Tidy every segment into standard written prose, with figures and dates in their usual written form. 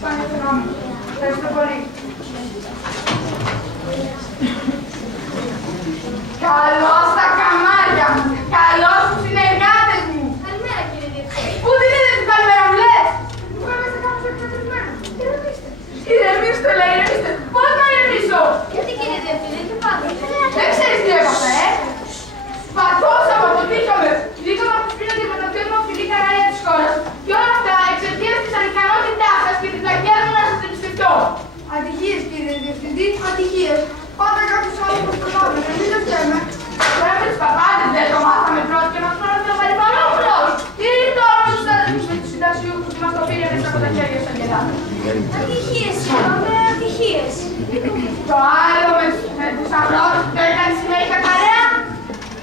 σπάνιο φαινόμενο. Ευχαριστώ πολύ. Καλώς τα καμάρια μου. Καλώς τους συνεργάτες μου. Καλημέρα, κύριε Διευθυντή. Πού δίνετε την καλημέρα μου, λες? Μου είμαστε κάπως εκνευρισμένοι. Ηρεμήστε. Ηρεμήστε, λέει, ηρεμήστε. Πώς να ηρεμήσω? Γιατί, κύριε Διευθυντή, τι πάτε? Δεν ξέρεις τι έπαθε, Σπαθώσαμε, αποτύχαμε. Βγήκαμε από τη σπίνα και μεταφέρουμε φιλή καράλια της χώρας. Και όλα αυτά εξαιτίας της ανικανότητάς σας και της λαγιάς να σας εμπιστευτώ. Ατυχίες, κύριε Διευθυντή, ατυχίες. Πάντα κάποιος άλλος μας προλάβαινε, εμείς δεν φταίμε. Τώρα με τους παπάδες δεν το μάθαμε πρώτα και μας πρόλαβε ο Παριπανόπουλος. Τι τώρα τους με τους συνταξιούχους που μας το πήρε μέσα από τα χέρια στα γελά. Ατυχίες, είπαμε, ατυχίες. Το άλλο με τους αγρότες που το έκανε συνέχεια παρέα.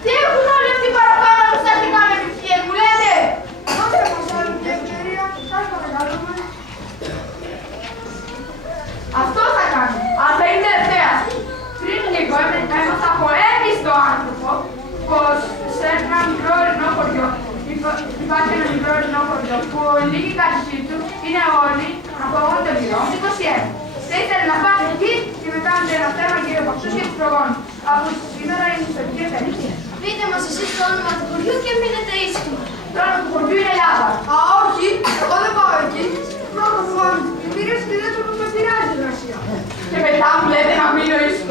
Τι έχουν όλοι αυτοί παραπάνω από σας και κάνουν επιτυχίες, μου λέτε? Δώστε μας άλλη μια ευκαιρία, σας παρακαλούμε. Αυτό θα κάνω, αλλά θα είναι τελευταία. Πριν λίγο έμαθα από έμπιστο άνθρωπο πως σε ένα μικρό ορεινό χωριό υπάρχει ένα μικρό ορεινό χωριό που λίγοι κάτοικοι του είναι όλοι από 80 ετών, 21. Θα ήθελα να πάτε εκεί και να κάνετε ένα θέμα γύρω από αυτούς και τους προγόνους. Από σήμερα είναι ιστορική εφαρμογή. Πείτε μας εσείς το όνομα του χωριού και μείνετε ήσυχοι. Το όνομα του χωριού είναι Ελλάδα. Α, όχι, εγώ δεν πάω εκεί. Πρώτο φοβάμαι την εμπειρία και δεν το με πειράζει η εργασία. Και μετά μου λέτε να μείνω ήσυχο.